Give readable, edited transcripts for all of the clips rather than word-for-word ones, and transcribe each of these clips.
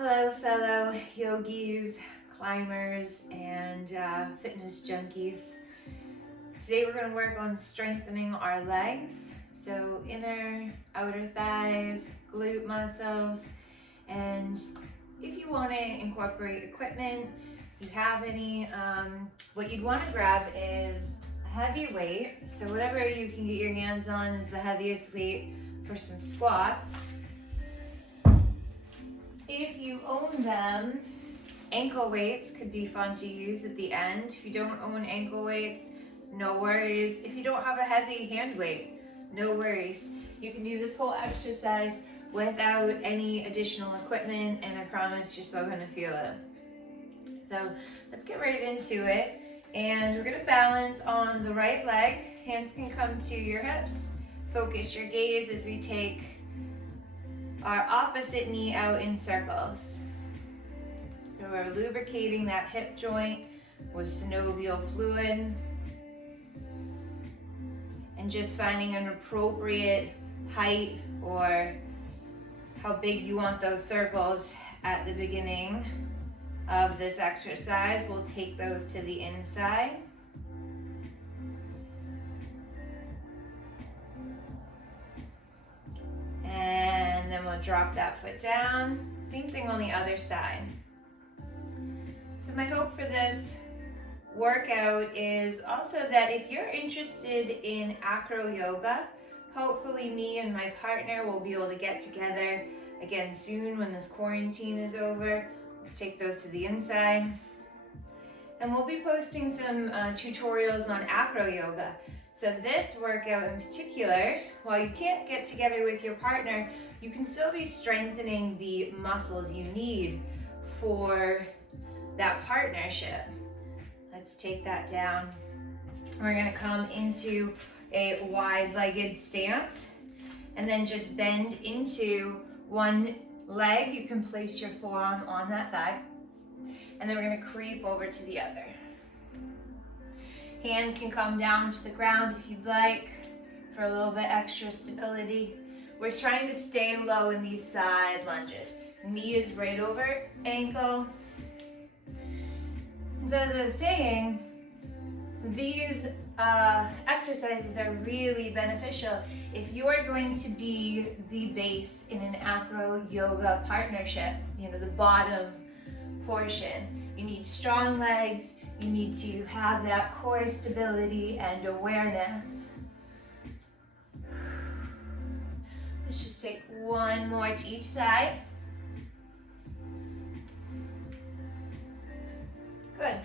Hello, fellow yogis, climbers, and fitness junkies. Today we're going to work on strengthening our legs. So inner, outer thighs, glute muscles, and if you want to incorporate equipment, you have any, what you'd want to grab is a heavy weight. So whatever you can get your hands on is the heaviest weight for some squats. If you own them, ankle weights could be fun to use at the end. If you don't own ankle weights, no worries. If you don't have a heavy hand weight, no worries. You can do this whole exercise without any additional equipment, and I promise you're still gonna feel it. So let's get right into it. And we're gonna balance on the right leg. Hands can come to your hips. Focus your gaze as we take our opposite knee out in circles. So we're lubricating that hip joint with synovial fluid and just finding an appropriate height or how big you want those circles at the beginning of this exercise. We'll take those to the inside. And then we'll drop that foot down. Same thing on the other side. So my hope for this workout is also that if you're interested in acro yoga, hopefully me and my partner will be able to get together again soon when this quarantine is over. Let's take those to the inside. And we'll be posting some tutorials on acro yoga. So this workout in particular, while you can't get together with your partner, you can still be strengthening the muscles you need for that partnership. Let's take that down. We're gonna come into a wide-legged stance and then just bend into one leg. You can place your forearm on that thigh. And then we're gonna creep over to the other. Hand can come down to the ground if you'd like for a little bit extra stability. We're trying to stay low in these side lunges. Knee is right over ankle. So as I was saying, these exercises are really beneficial if you are going to be the base in an acro yoga partnership, the bottom portion. You need strong legs. You need to have that core stability and awareness. Let's just take one more to each side. Good.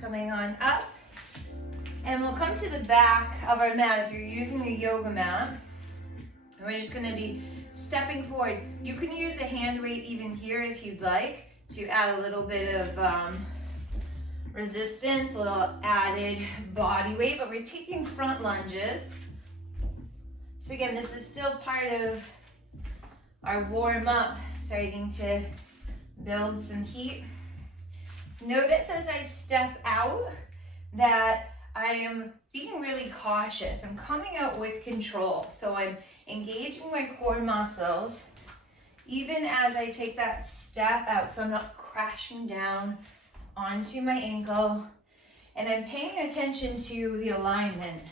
Coming on up. And we'll come to the back of our mat if you're using a yoga mat. And we're just going to be stepping forward. You can use a hand weight even here if you'd like to add a little bit of resistance, a little added body weight, but we're taking front lunges. So again, this is still part of our warm up, starting to build some heat. Notice as I step out that I am being really cautious. I'm coming out with control. So I'm engaging my core muscles even as I take that step out. So I'm not crashing down onto my ankle, and I'm paying attention to the alignment.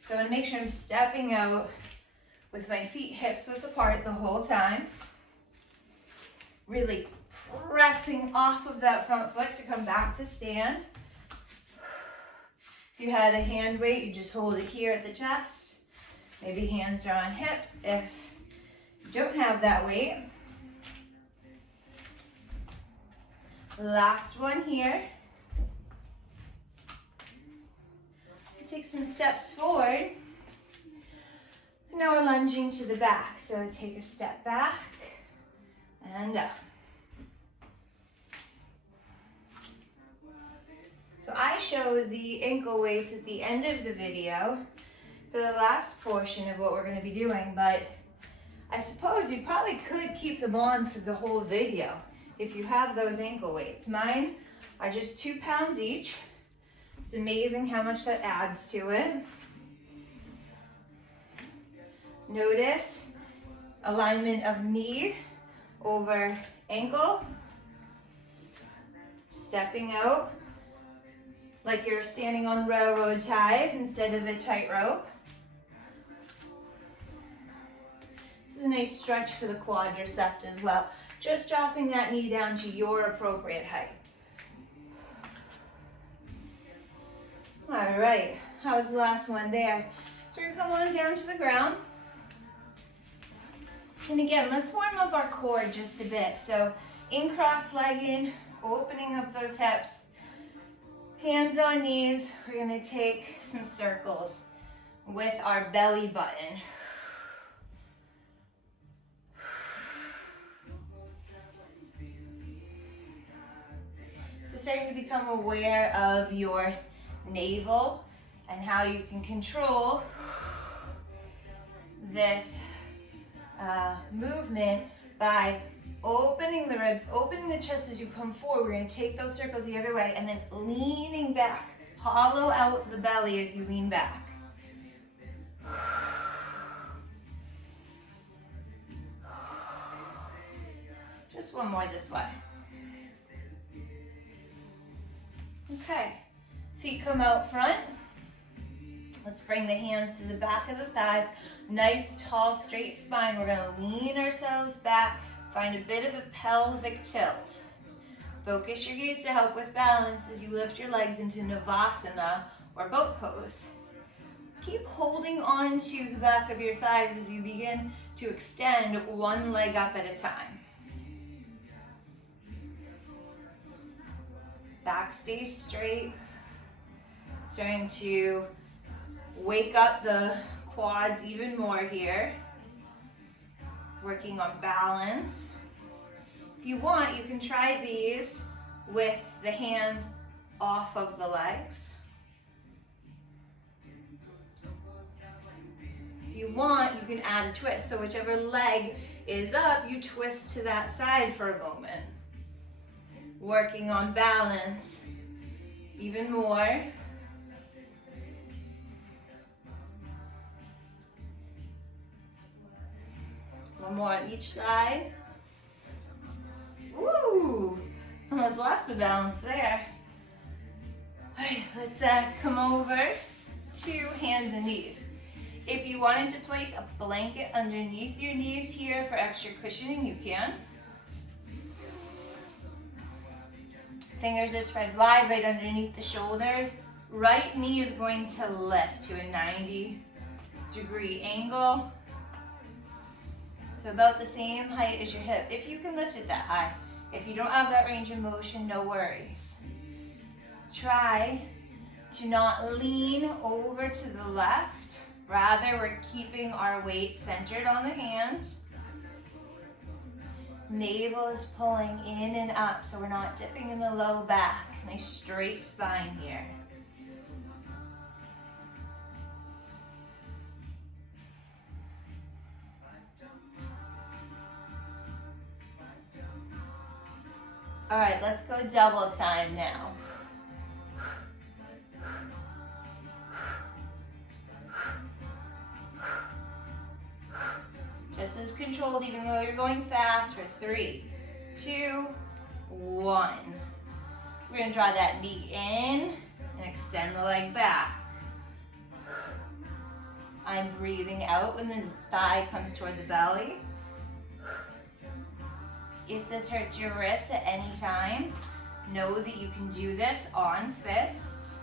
So I want to make sure I'm stepping out with my feet hips width apart the whole time. Really pressing off of that front foot to come back to stand. If you had a hand weight, you just hold it here at the chest. Maybe hands are on hips if you don't have that weight. Last one here. Take some steps forward. Now we're lunging to the back. So take a step back and up. So I show the ankle weights at the end of the video for the last portion of what we're going to be doing, but I suppose you probably could keep them on through the whole video if you have those ankle weights. Mine are just 2 pounds each. It's amazing how much that adds to it. Notice alignment of knee over ankle. Stepping out like you're standing on railroad ties instead of a tightrope. This is a nice stretch for the quadricep as well. Just dropping that knee down to your appropriate height. All right, how was the last one there? So we're gonna come on down to the ground. And again, let's warm up our core just a bit. So in cross-legged, opening up those hips, hands on knees. We're gonna take some circles with our belly button. So starting to become aware of your navel and how you can control this movement by opening the ribs, opening the chest as you come forward. We're going to take those circles the other way and then leaning back. Hollow out the belly as you lean back. Just one more this way. Okay, feet come out front. Let's bring the hands to the back of the thighs. Nice, tall, straight spine. We're gonna lean ourselves back, find a bit of a pelvic tilt. Focus your gaze to help with balance as you lift your legs into Navasana or boat pose. Keep holding on to the back of your thighs as you begin to extend one leg up at a time. Back stays straight. Starting to wake up the quads even more here. Working on balance. If you want, you can try these with the hands off of the legs. If you want, you can add a twist. So whichever leg is up, you twist to that side for a moment. Working on balance even more. One more on each side. Woo! Almost lost the balance there. All right, let's come over to hands and knees. If you wanted to place a blanket underneath your knees here for extra cushioning, you can. Fingers are spread wide right underneath the shoulders. Right knee is going to lift to a 90-degree angle. So about the same height as your hip, if you can lift it that high. If you don't have that range of motion, no worries. Try to not lean over to the left. Rather, we're keeping our weight centered on the hands. Navel is pulling in and up, so we're not dipping in the low back. Nice straight spine here. All right, let's go double time now. Just as controlled, even though you're going fast, for 3, 2, 1. We're gonna draw that knee in and extend the leg back. I'm breathing out when the thigh comes toward the belly. If this hurts your wrists at any time, know that you can do this on fists.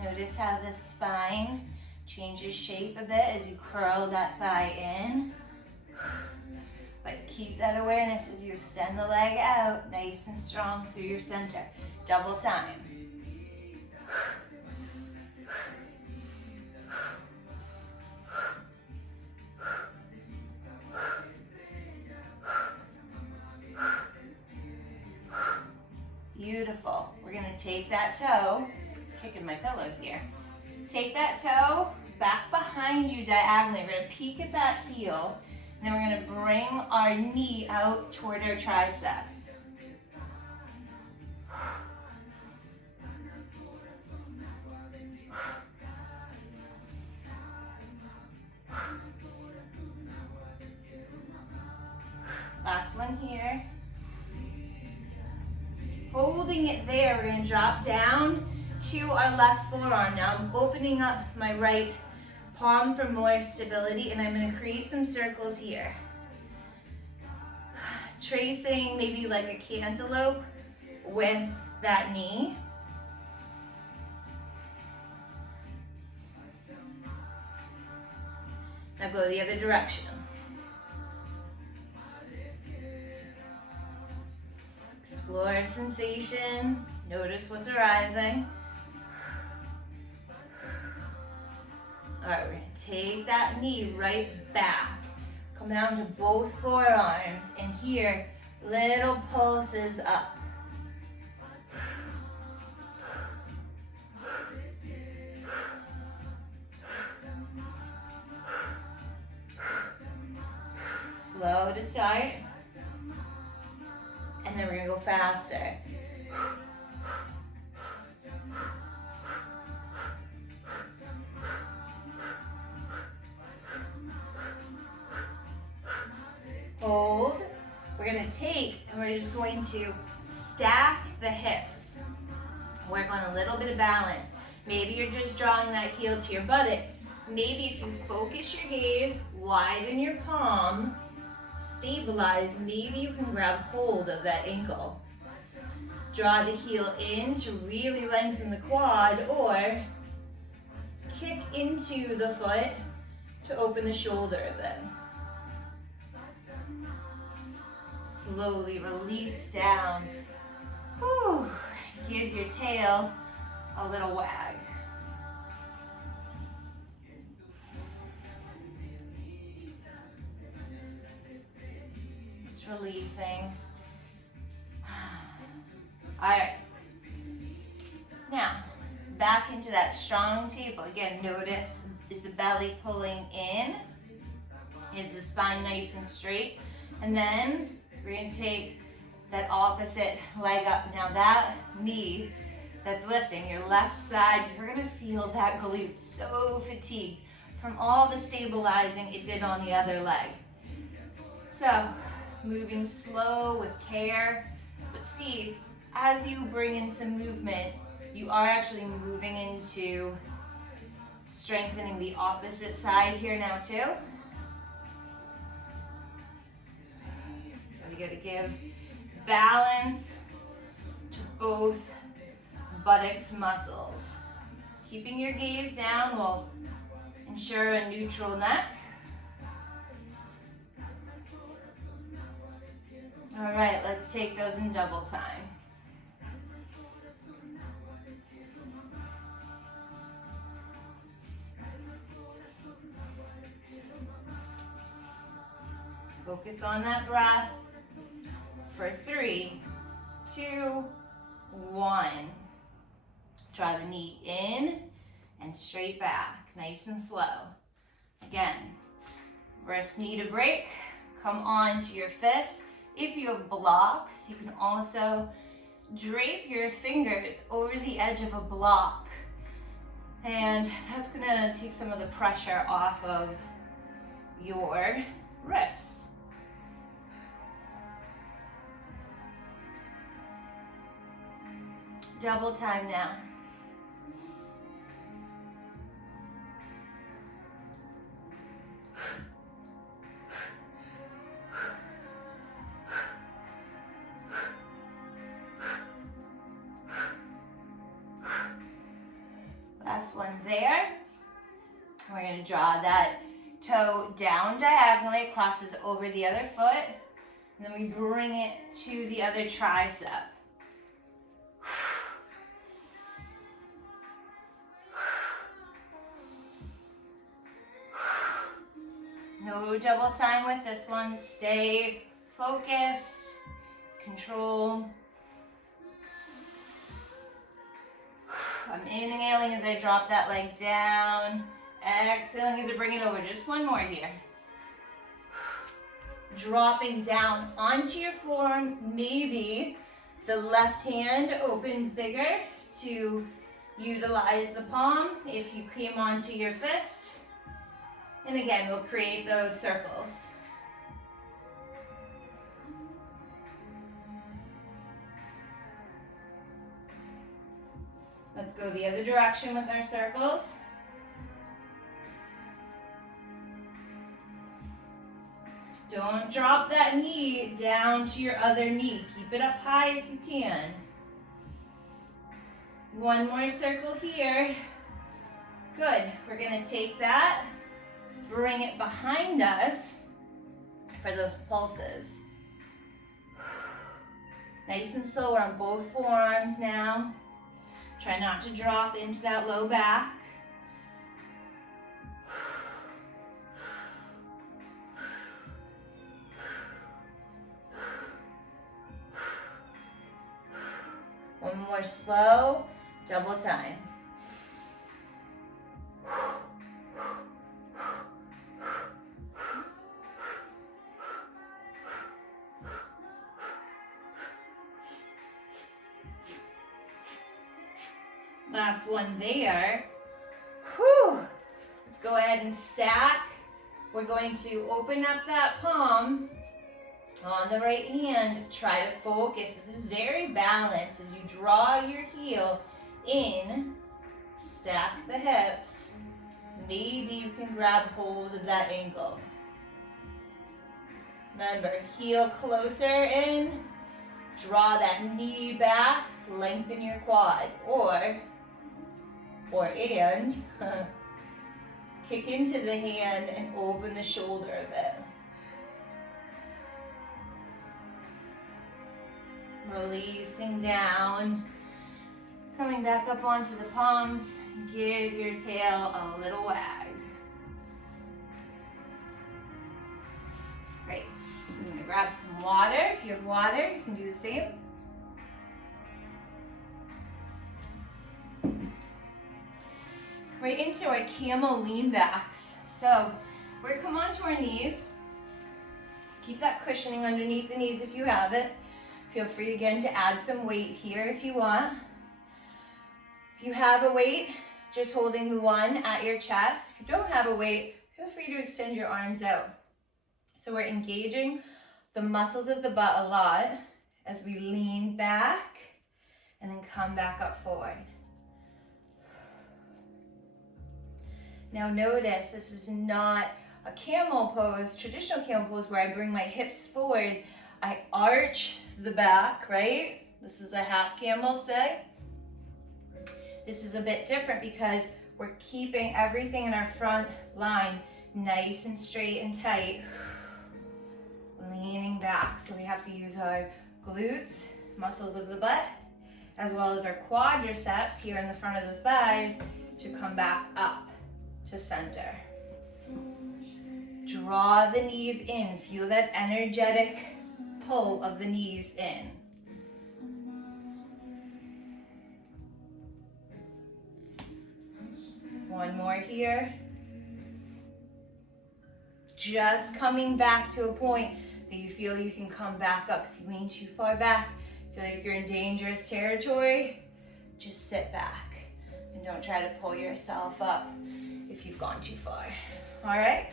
Notice how the spine changes shape a bit as you curl that thigh in. But keep that awareness as you extend the leg out, nice and strong through your center. Double time. Beautiful. We're gonna take that toe, kicking my pillows here. Take that toe back behind you diagonally. We're gonna peek at that heel, and then we're gonna bring our knee out toward our tricep. down here. Holding it there, we're gonna drop down to our left forearm. Now I'm opening up my right palm for more stability, and I'm gonna create some circles here. Tracing maybe like a cantaloupe with that knee. Now go the other direction. Explore sensation, notice what's arising. All right, we're gonna take that knee right back. Come down to both forearms, and here, little pulses up. Slow to start, and then we're gonna go faster. Hold. We're gonna take, and we're just going to stack the hips. Work on a little bit of balance. Maybe you're just drawing that heel to your buttock. Maybe if you focus your gaze, widen your palm, stabilize, maybe you can grab hold of that ankle. Draw the heel in to really lengthen the quad, or kick into the foot to open the shoulder a bit. Slowly release down. Whew. Give your tail a little wag. Just releasing. All right. Now, back into that strong table. Again, notice, is the belly pulling in? Is the spine nice and straight? And then we're gonna take that opposite leg up. Now that knee that's lifting, your left side, you're gonna feel that glute so fatigued from all the stabilizing it did on the other leg. So, moving slow with care, but see, as you bring in some movement, you are actually moving into strengthening the opposite side here now too. So you gotta give balance to both buttocks muscles. Keeping your gaze down will ensure a neutral neck. All right, let's take those in double time. Focus on that breath for 3, 2, 1. Draw the knee in and straight back, nice and slow. Again, wrists need a break. Come on to your fists. If you have blocks, you can also drape your fingers over the edge of a block. And that's gonna take some of the pressure off of your wrists. Double time now. Last one there. We're going to draw that toe down diagonally, crosses over the other foot, and then we bring it to the other tricep. No double time with this one. Stay focused, control. I'm inhaling as I drop that leg down. Exhaling as I bring it over. Just one more here. Dropping down onto your forearm. Maybe the left hand opens bigger to utilize the palm if you came onto your fist. And again, we'll create those circles. Let's go the other direction with our circles. Don't drop that knee down to your other knee. Keep it up high if you can. One more circle here. Good. We're going to take that, bring it behind us for those pulses. Nice and slow. We're on both forearms now. Try not to drop into that low back. One more slow, double time. Last one there. Whew. Let's go ahead and stack. We're going to open up that palm on the right hand. Try to focus. This is very balanced. As you draw your heel in, stack the hips. Maybe you can grab hold of that ankle. Remember, heel closer in, draw that knee back, lengthen your quad, or kick into the hand and open the shoulder a bit. Releasing down, coming back up onto the palms, give your tail a little wag. Great. I'm gonna grab some water. If you have water, you can do the same. Right into our camel lean backs. So we're gonna come onto our knees. Keep that cushioning underneath the knees if you have it. Feel free again to add some weight here if you want. If you have a weight, just holding the one at your chest. If you don't have a weight, feel free to extend your arms out. So we're engaging the muscles of the butt a lot as we lean back and then come back up forward. Now notice this is not a camel pose, traditional camel pose where I bring my hips forward. I arch the back, right? This is a half camel, say. This is a bit different because we're keeping everything in our front line nice and straight and tight. Leaning back. So we have to use our glutes, muscles of the butt, as well as our quadriceps here in the front of the thighs to come back up to center. Draw the knees in. Feel that energetic pull of the knees in. One more here. Just coming back to a point that you feel you can come back up. If you lean too far back, feel like you're in dangerous territory, just sit back and don't try to pull yourself up if you've gone too far. All right,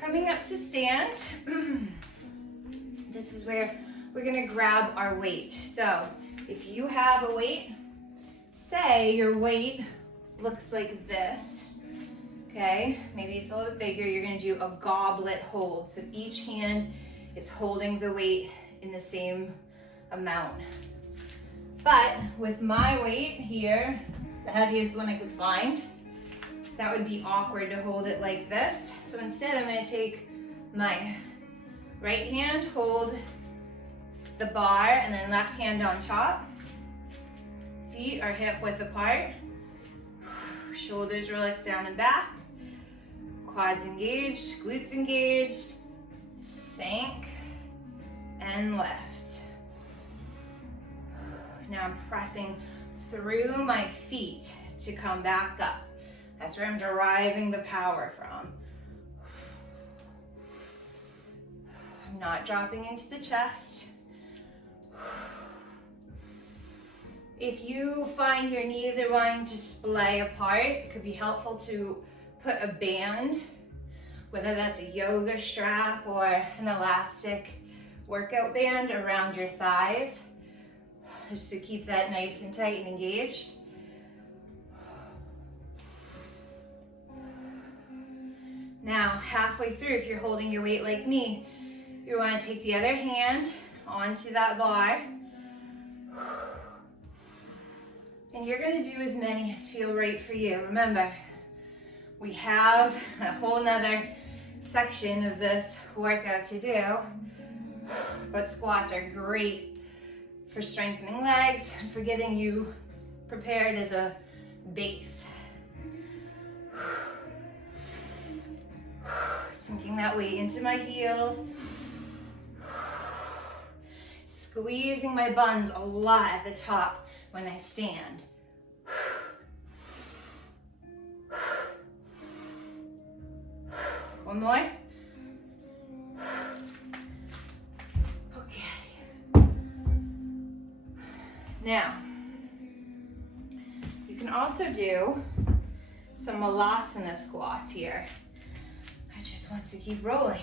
coming up to stand. This is where we're gonna grab our weight. So if you have a weight, say your weight looks like this, okay? Maybe it's a little bit bigger. You're gonna do a goblet hold. So each hand is holding the weight in the same amount. But with my weight here, the heaviest one I could find, that would be awkward to hold it like this. So instead I'm gonna take my right hand, hold the bar, and then left hand on top. Feet are hip width apart. Shoulders relax down and back. Quads engaged, glutes engaged. Sink and lift. Now I'm pressing through my feet to come back up. That's where I'm deriving the power from. I'm not dropping into the chest. If you find your knees are wanting to splay apart, it could be helpful to put a band, whether that's a yoga strap or an elastic workout band around your thighs, just to keep that nice and tight and engaged. Now, halfway through, if you're holding your weight like me, you want to take the other hand onto that bar. And you're going to do as many as feel right for you. Remember, we have a whole nother section of this workout to do, but squats are great for strengthening legs and for getting you prepared as a base. Sinking that weight into my heels. Squeezing my buns a lot at the top when I stand. One more. Okay. Now, you can also do some Malasana squats here. I just want to keep rolling.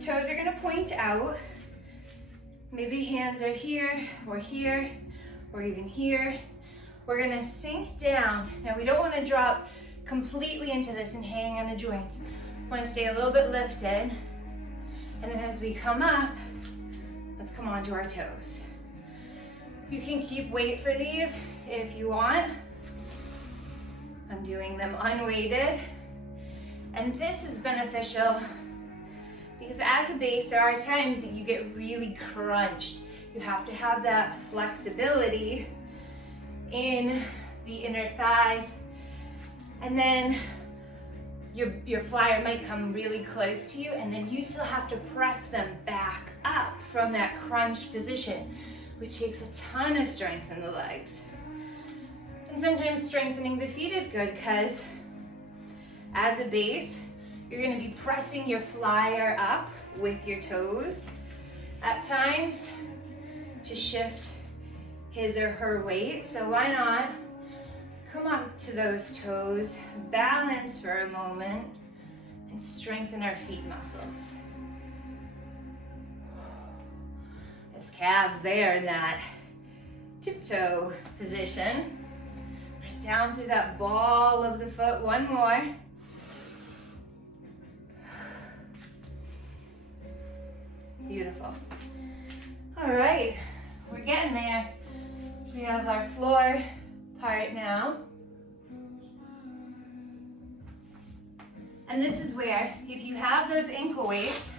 Toes are going to point out. Maybe hands are here, or even here. We're going to sink down. Now, we don't want to drop completely into this and hang on the joints. We want to stay a little bit lifted. And then as we come up, let's come onto our toes. You can keep weight for these if you want. I'm doing them unweighted. And this is beneficial because as a base, there are times that you get really crunched. You have to have that flexibility in the inner thighs. And then your flyer might come really close to you, and then you still have to press them back up from that crunched position, which takes a ton of strength in the legs. And sometimes strengthening the feet is good because as a base, you're going to be pressing your flyer up with your toes at times to shift his or her weight. So why not come up to those toes, balance for a moment, and strengthen our feet muscles. As calves there in that tiptoe position. Press down through that ball of the foot. One more. Beautiful. All right, we're getting there. We have our floor part now. And this is where, if you have those ankle weights,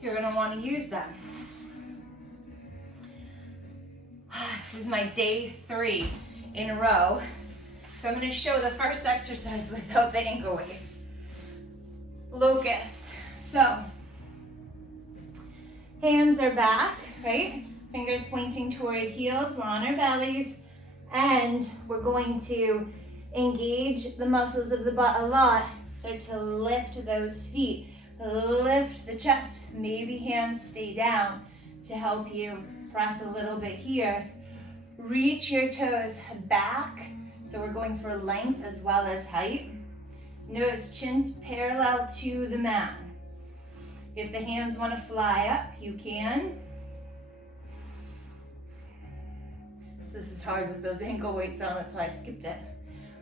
you're gonna wanna use them. This is my day 3 in a row. So I'm gonna show the first exercise without the ankle weights. Locust. So, hands are back, right? Fingers pointing toward heels, we're on our bellies, and we're going to engage the muscles of the butt a lot. Start to lift those feet, lift the chest. Maybe hands stay down to help you press a little bit here. Reach your toes back. So we're going for length as well as height. Notice chins parallel to the mat. If the hands want to fly up, you can. So this is hard with those ankle weights on, that's why I skipped it.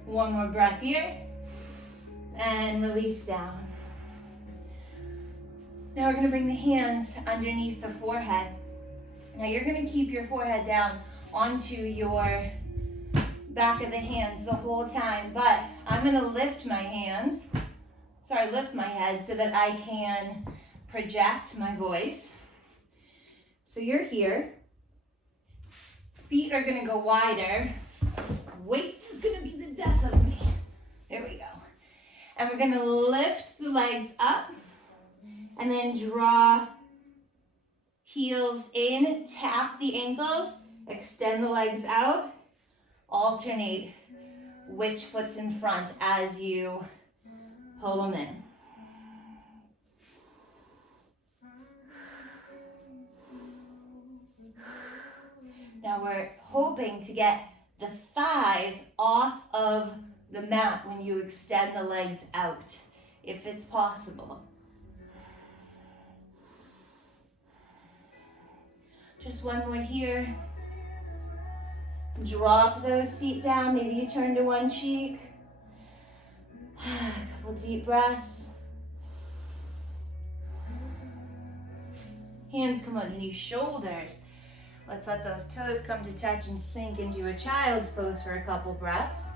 One more breath here. And release down. Now we're going to bring the hands underneath the forehead. Now you're going to keep your forehead down onto your back of the hands the whole time, but I'm going to lift my hands, lift my head so that I can project my voice. So you're here. Feet are going to go wider. Weight is going to be the death of me. There we go. And we're going to lift the legs up and then draw heels in, tap the ankles, extend the legs out, alternate which foot's in front as you pull them in. Now we're hoping to get the thighs off of the mat when you extend the legs out, if it's possible. Just one more here. Drop those feet down. Maybe you turn to one cheek. A couple Couple deep breaths. Hands come underneath shoulders. Let's let those toes come to touch and sink into a child's pose for a couple breaths.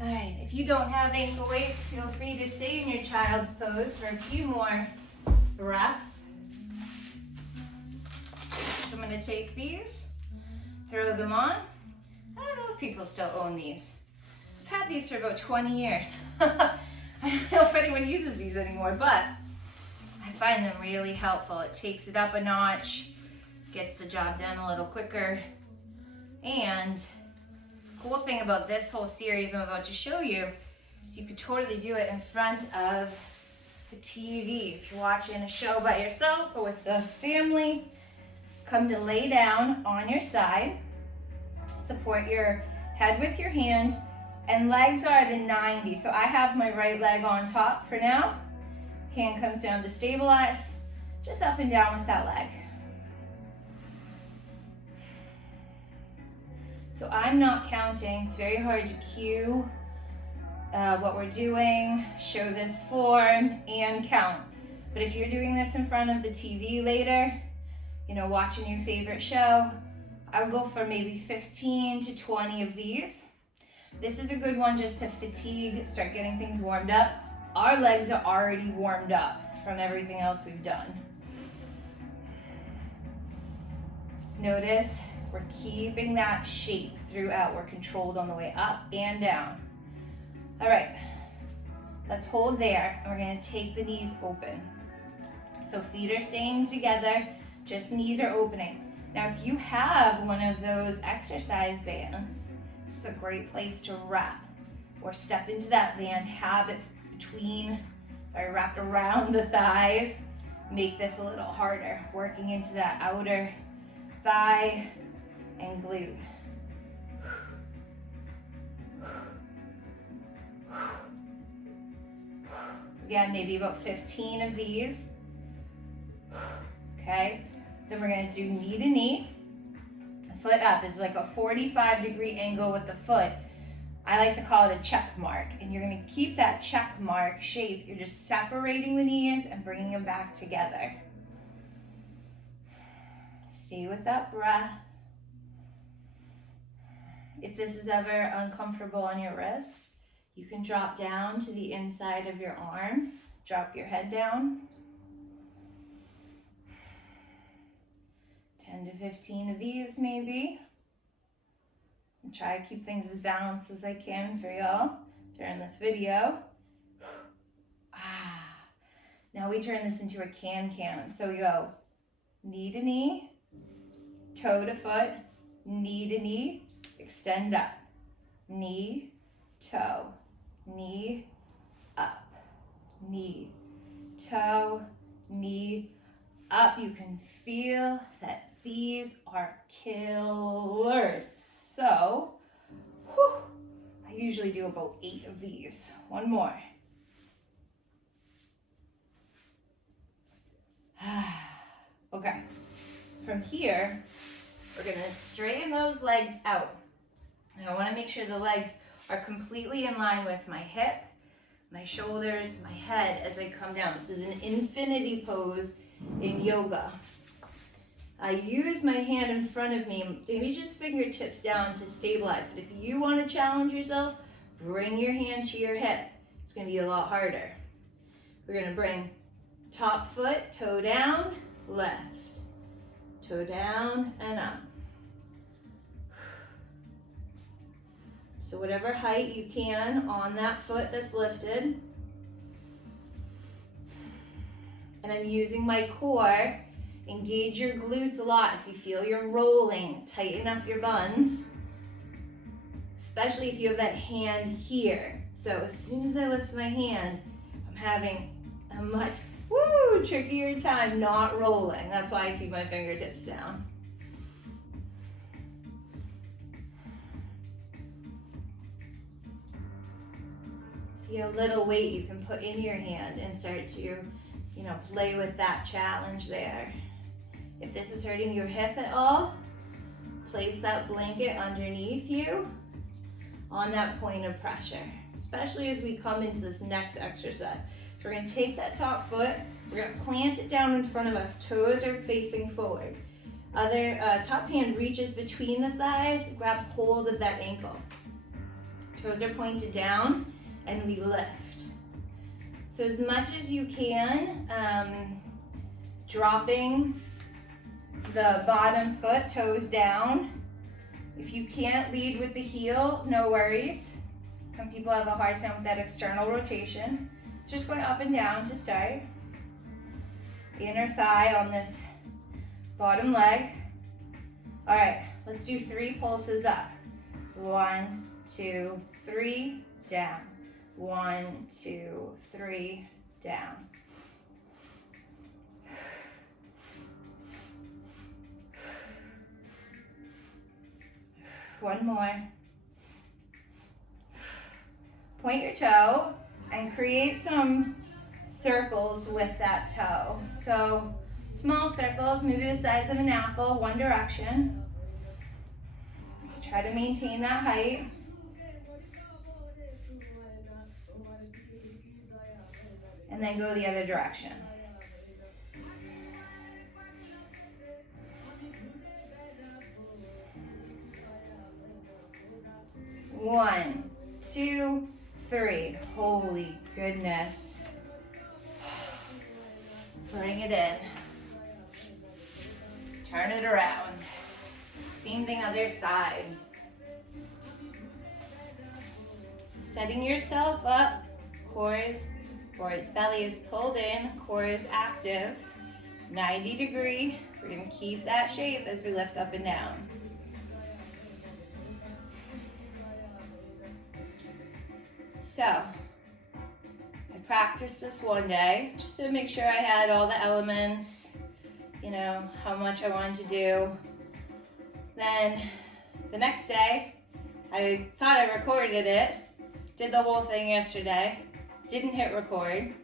All right, if you don't have ankle weights, feel free to stay in your child's pose for a few more breaths. So I'm gonna take these, throw them on. I don't know if people still own these. I've had these for about 20 years. I don't know if anyone uses these anymore, but I find them really helpful. It takes it up a notch, gets the job done a little quicker. And cool thing about this whole series I'm about to show you is you could totally do it in front of the TV. If you're watching a show by yourself or with the family, come to lay down on your side, support your head with your hand, and legs are at a 90. So I have my right leg on top for now. Hand comes down to stabilize, just up and down with that leg. So I'm not counting. It's very hard to cue what we're doing, show this form, and count. But if you're doing this in front of the TV later, you know, watching your favorite show, I would go for maybe 15 to 20 of these. This is a good one just to fatigue, start getting things warmed up. Our legs are already warmed up from everything else we've done. Notice we're keeping that shape throughout. We're controlled on the way up and down. All right, let's hold there, and we're gonna take the knees open. So feet are staying together, just knees are opening. Now, if you have one of those exercise bands, this is a great place to wrap or step into that band, have it wrapped around the thighs. Make this a little harder, working into that outer thigh and glute. Again, maybe about 15 of these. Okay, then we're gonna do knee to knee. Foot up is like a 45-degree angle with the foot. I like to call it a check mark, and you're gonna keep that check mark shape. You're just separating the knees and bringing them back together. Stay with that breath. If this is ever uncomfortable on your wrist, you can drop down to the inside of your arm, drop your head down. 10 to 15 of these maybe. And try to keep things as balanced as I can for y'all during this video. Now we turn this into a can-can. So we go knee to knee, toe to foot, knee to knee, extend up, knee, toe, knee, up, knee, toe, knee, up. You can feel that these are killers. So, I usually do about 8 of these. One more. Okay, from here, we're gonna straighten those legs out. And I wanna make sure the legs are completely in line with my hip, my shoulders, my head as I come down. This is an infinity pose in yoga. I use my hand in front of me, maybe just fingertips down to stabilize. But if you want to challenge yourself, bring your hand to your hip. It's going to be a lot harder. We're going to bring top foot, toe down, left. Toe down and up. So whatever height you can on that foot that's lifted. And I'm using my core. Engage your glutes a lot. If you feel you're rolling, tighten up your buns, especially if you have that hand here. So as soon as I lift my hand, I'm having a much trickier time not rolling. That's why I keep my fingertips down. See how little weight you can put in your hand and start to, play with that challenge there. If this is hurting your hip at all, place that blanket underneath you on that point of pressure, especially as we come into this next exercise. So we're gonna take that top foot, we're gonna plant it down in front of us, toes are facing forward. Other top hand reaches between the thighs, grab hold of that ankle. Toes are pointed down, and we lift. So as much as you can, dropping the bottom foot, toes down. If you can't lead with the heel, no worries. Some people have a hard time with that external rotation. It's just going up and down to start. Inner thigh on this bottom leg. All right, let's do 3 pulses up. 1, 2, 3, down. 1, 2, 3, down. One more. Point your toe and create some circles with that toe. So small circles, maybe the size of an apple, one direction. Try to maintain that height. And then go the other direction. One, 2, 3. Holy goodness. Bring it in. Turn it around. Same thing other side. Setting yourself up. Core is forward, belly is pulled in, core is active. 90 degree. We're going to keep that shape as we lift up and down. So, I practiced this one day just to make sure I had all the elements, you know, how much I wanted to do. Then the next day, I thought I recorded it, did the whole thing yesterday, didn't hit record.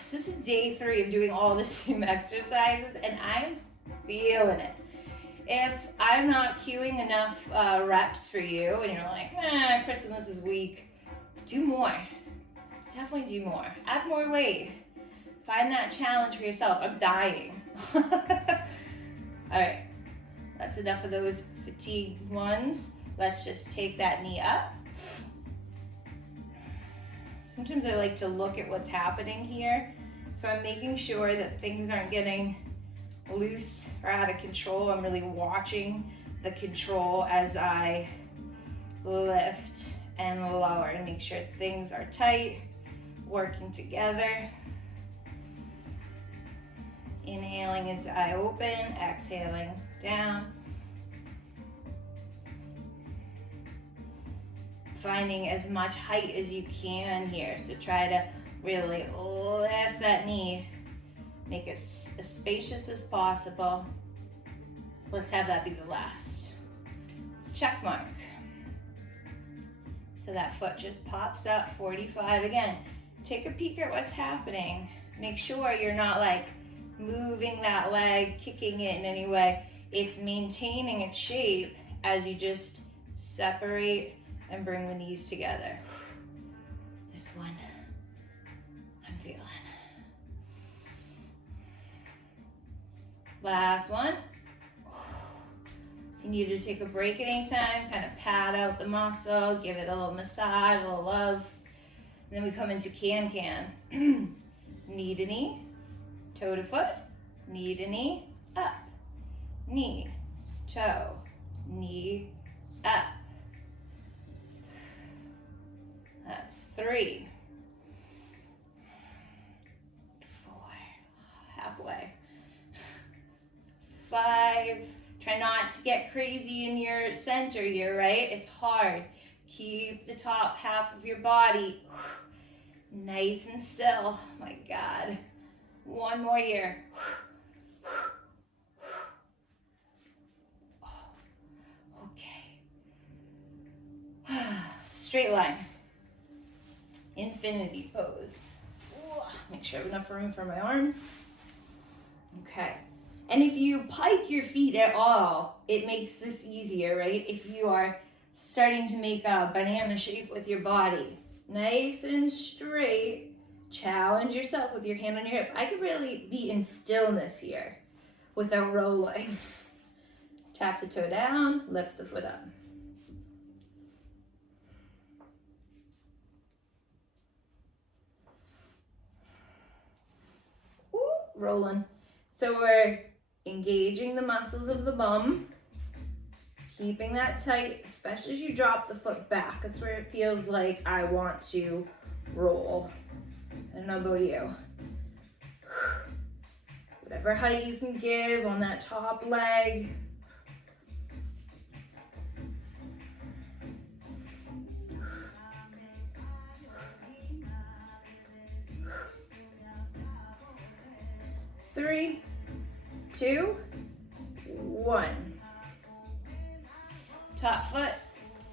So this is day 3 of doing all the same exercises and I'm feeling it. If I'm not cueing enough reps for you and you're like, Kristen, this is weak, do more. Definitely do more. Add more weight. Find that challenge for yourself. I'm dying. All right, that's enough of those fatigue ones. Let's just take that knee up. Sometimes I like to look at what's happening here. So I'm making sure that things aren't getting loose or out of control. I'm really watching the control as I lift and lower and make sure things are tight, working together. Inhaling as I open, exhaling down. Finding as much height as you can here. So try to really lift that knee. Make it as spacious as possible. Let's have that be the last. Check mark. So that foot just pops up, 45. Again, take a peek at what's happening. Make sure you're not like moving that leg, kicking it in any way. It's maintaining its shape as you just separate and bring the knees together. This one, I'm feeling. Last one. If you need to take a break at any time, kind of pad out the muscle, give it a little massage, a little love. And then we come into can-can. Knee to knee, toe to foot, knee to knee, up. Knee, toe, knee, up. That's 3, 4, halfway. 5, try not to get crazy in your center here, right? It's hard. Keep the top half of your body nice and still. My God. One more here. Okay. Straight line. Infinity pose. Make sure I have enough room for my arm. Okay. And if you pike your feet at all, it makes this easier, right? If you are starting to make a banana shape with your body, nice and straight, challenge yourself with your hand on your hip. I could really be in stillness here without rolling. Tap the toe down, lift the foot up. Ooh, rolling. So we're engaging the muscles of the bum, keeping that tight, especially as you drop the foot back. That's where it feels like I want to roll. I don't know about you. Whatever height you can give on that top leg. Three, two, one. Top foot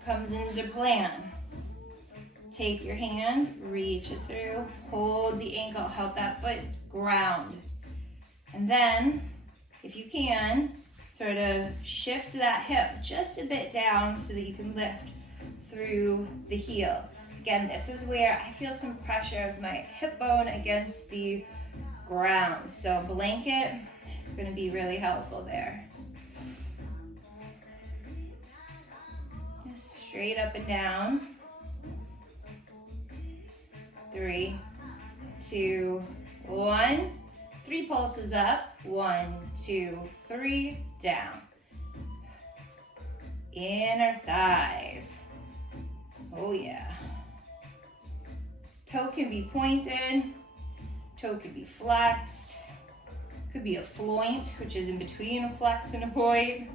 comes into plan. Take your hand, reach it through, hold the ankle, help that foot ground. And then, if you can, sort of shift that hip just a bit down so that you can lift through the heel. Again, this is where I feel some pressure of my hip bone against the ground. So blanket is going to be really helpful there. Just straight up and down. 3, 2, 1. 3 pulses up. 1, 2, 3, down. Inner thighs. Oh yeah. Toe can be pointed. Toe could be flexed. Could be a floint, which is in between a flex and a point.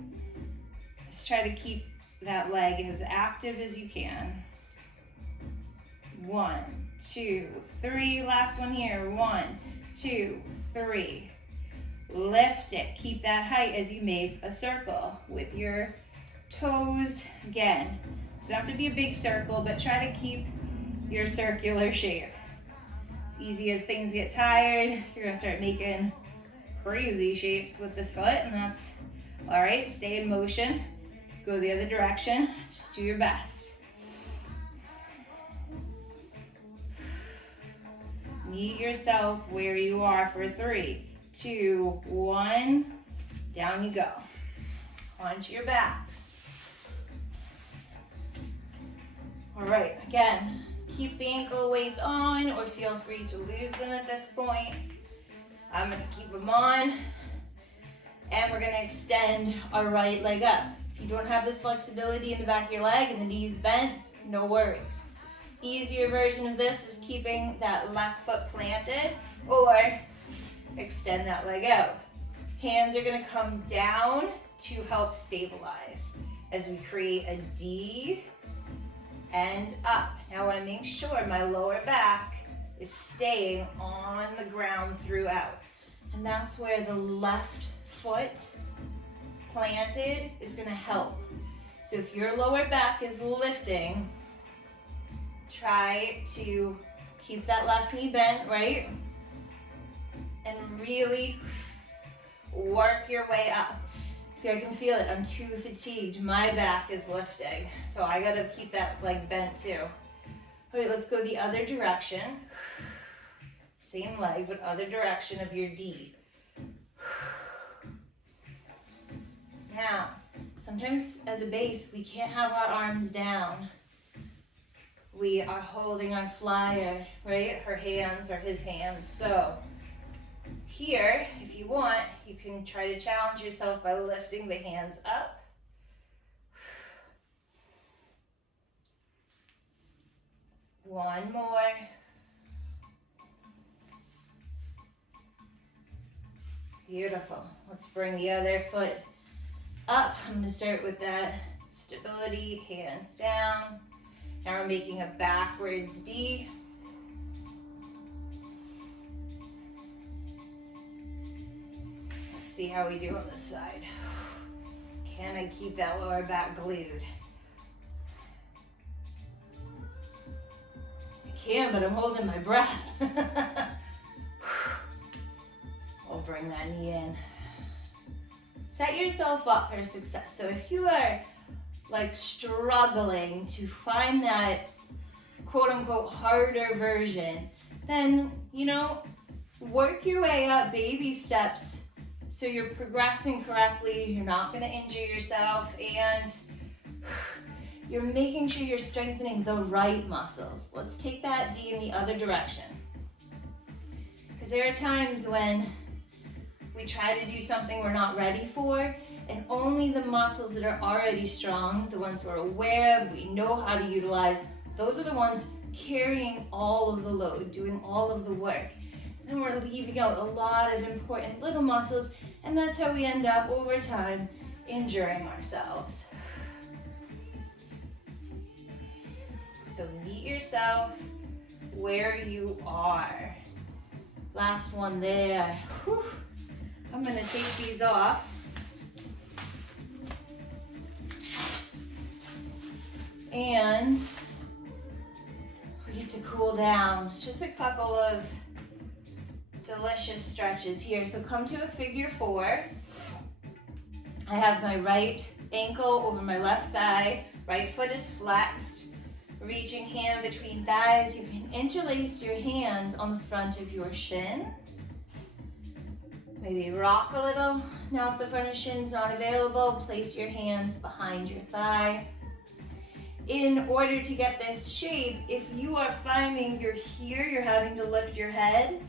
Just try to keep that leg as active as you can. 1, 2, 3. Last one here. 1, 2, 3. Lift it. Keep that height as you make a circle with your toes. Again, it doesn't have to be a big circle, but try to keep your circular shape. It's easy as things get tired, you're gonna start making crazy shapes with the foot, and that's all right. Stay in motion. Go the other direction. Just do your best. Meet yourself where you are for 3, 2, 1. Down you go. Onto your backs. All right, again, keep the ankle weights on or feel free to lose them at this point. I'm gonna keep them on. And we're gonna extend our right leg up. If you don't have this flexibility in the back of your leg and the knees bent, no worries. Easier version of this is keeping that left foot planted or extend that leg out. Hands are gonna come down to help stabilize as we create a D and up. Now I wanna make sure my lower back is staying on the ground throughout. And that's where the left foot planted is gonna help. So if your lower back is lifting, try to keep that left knee bent, right? And really work your way up. See, I can feel it, I'm too fatigued. My back is lifting. So I gotta keep that leg bent too. All right, let's go the other direction. Same leg, but other direction of your D. Now, sometimes as a base, we can't have our arms down. We are holding our flyer, right? Her hands or his hands. So here, if you want, you can try to challenge yourself by lifting the hands up. One more. Beautiful. Let's bring the other foot up. I'm going to start with that stability, hands down. Now we're making a backwards D. Let's see how we do on this side. Can I keep that lower back glued? I can, but I'm holding my breath. I'll bring that knee in. set yourself up for success. So if you are like struggling to find that quote unquote harder version, then, you know, work your way up, baby steps, so you're progressing correctly, you're not gonna injure yourself, and you're making sure you're strengthening the right muscles. Let's take that D in the other direction. Because there are times when we try to do something we're not ready for, and only the muscles that are already strong, the ones we're aware of, we know how to utilize, those are the ones carrying all of the load, doing all of the work. And we're leaving out a lot of important little muscles, and that's how we end up over time injuring ourselves. So meet yourself where you are. Last one there. Whew. I'm gonna take these off. And we get to cool down. Just a couple of delicious stretches here. So come to a figure four. I have my right ankle over my left thigh. Right foot is flexed. Reaching hand between thighs. You can interlace your hands on the front of your shin. Maybe rock a little. Now if the front of shin's not available, place your hands behind your thigh. In order to get this shape, if you are finding you're here, you're having to lift your head,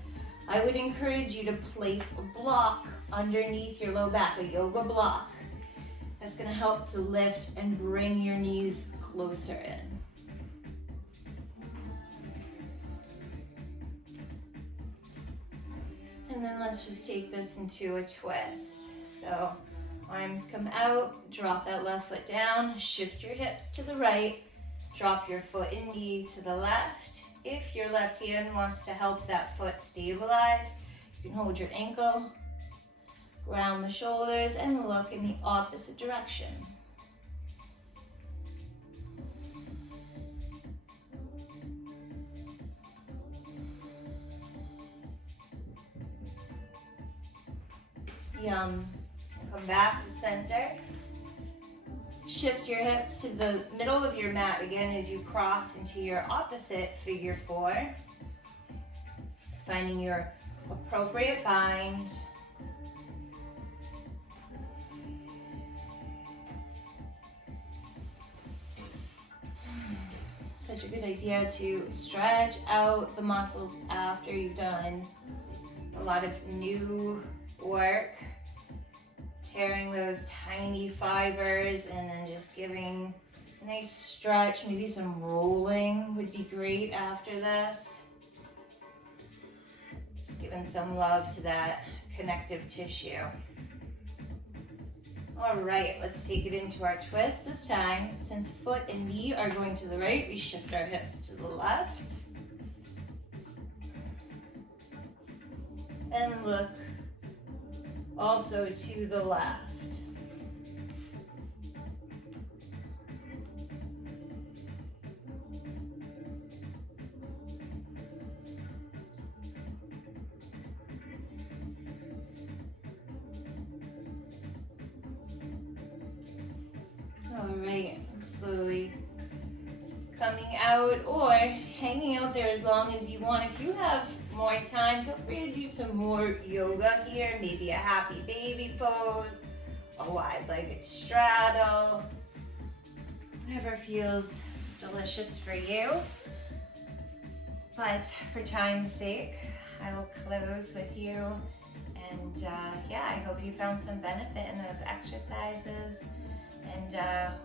I would encourage you to place a block underneath your low back, a yoga block. That's gonna help to lift and bring your knees closer in. And then let's just take this into a twist. So arms come out, drop that left foot down, shift your hips to the right, drop your foot and knee to the left. If your left hand wants to help that foot stabilize, you can hold your ankle, ground the shoulders, and look in the opposite direction. Yum. Come back to center. Shift your hips to the middle of your mat again as you cross into your opposite figure four. Finding your appropriate bind. Such a good idea to stretch out the muscles after you've done a lot of new work. Tearing those tiny fibers and then just giving a nice stretch. Maybe some rolling would be great after this. Just giving some love to that connective tissue. All right, let's take it into our twist this time. Since foot and knee are going to the right, we shift our hips to the left. And look also to the left. All right, slowly coming out or hanging out there as long as you want. If you have more time, feel free to do some more yoga here, maybe a happy baby pose, a wide-legged straddle, whatever feels delicious for you. But for time's sake, I will close with you. And yeah, I hope you found some benefit in those exercises. And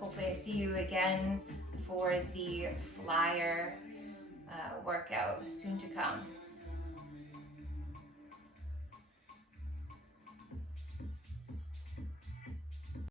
hopefully I see you again for the flyer workout soon to come.